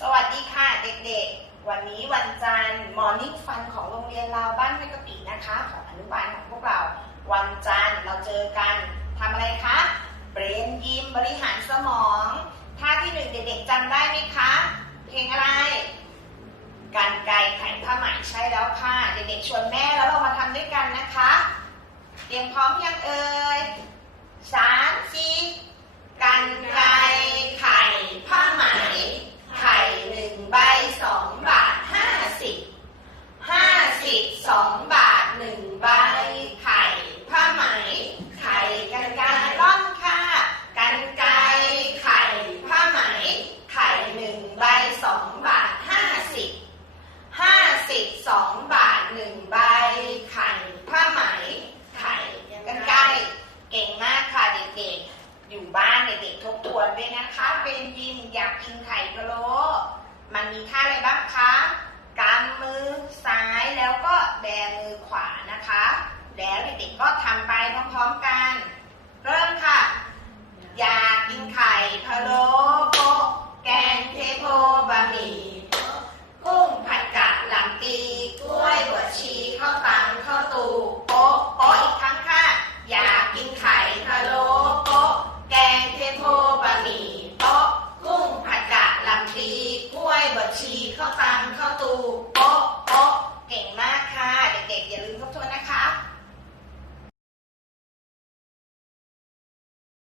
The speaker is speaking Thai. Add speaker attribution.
Speaker 1: สวัสดีค่ะเด็กๆ วันนี้วันจันทร์มอร์นิ่งฟันของโรงเรียนเราบ้านห้วยกะปินะคะ ของอนุบาลของพวกเรา วันจันทร์เราเจอกันทำอะไรคะเบรนยิมบริหารสมองท่าที่หนึ่งเด็กๆจำได้ไหมคะ เพลงอะไร การไกลไขผ้าไหมใช่แล้วค่ะ เด็กๆชวนแม่แล้วเรามาทำด้วยกันนะคะ เตรียมพร้อมยังเอ่ยสามสี่กันไกรไข่ผ้าไหม ไข่หนึ่งใบสองบาทห้าสิบห้า สิบสองบาทหนึ่งใบไข่ผ้าไหม ไข่กันไกรร่อนค่ะ กันไกรไข่ผ้าไหม ไข่หนึ่งใบสองบาทห้าสิบห้าสิบสองบาทหนึ่งใบไข่ผ้าไหม ไข่กันไกรเก่งมากค่ะเด็กๆ อยู่บ้านเด็กๆทบทวนด้วยนะคะเป็นยิมอยากกินไข่พะโล้มันมีท่าอะไรบ้างคะกำมือ แล้วเด็กๆก็ทำไปพร้อมๆกัน เริ่มค่ะ อยากกินไข่พะโล้โป๊ะแกงเทโพบะหมี่กุ้งผัดกะหล่ำตีกล้วยบวชชีข้าวตังข้าวตูโป๊ะโป๊ะอีกครั้งค่ะ อยากกินไข่พะโล้โป๊ะแกงเทโพบะหมี่โป๊ะกุ้งผัดกะหล่ำตีกล้วยบวชชีข้าวตังข้าวตูโป๊ะ